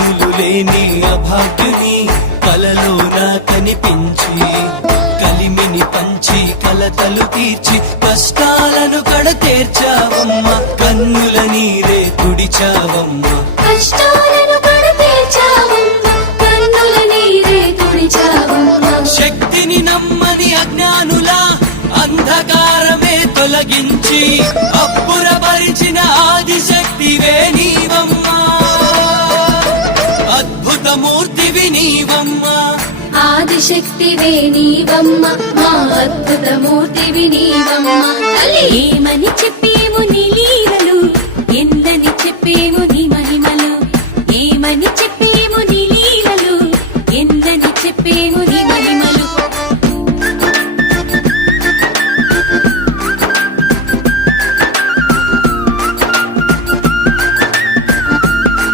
కన్నులు లేని అభాగ్యుని కలలోన కనిపించి కలిమిని పంచి కలతలు తీర్చి కష్టాలను కడతీర్చావమ్మ కన్నుల నీరే తుడిచావమ్మ కష్టాలను కడతీర్చావమ్మ కన్నుల నీరే తుడిచావమ్మ శక్తిని నమ్మని అజ్ఞానుల అంధకారమే తొలగించి అబ్బురపరిచిన ఆదిశక్తివే నీవమ్మా అద్భుతమూర్తివి నీవమ్మా ఆదిశక్తివే నీవమ్మ మా అద్భుతమూర్తివి నీవమ్మ తల్లి ఏమని చెప్పేము నీ లీలలు ఎన్నని చెప్పేము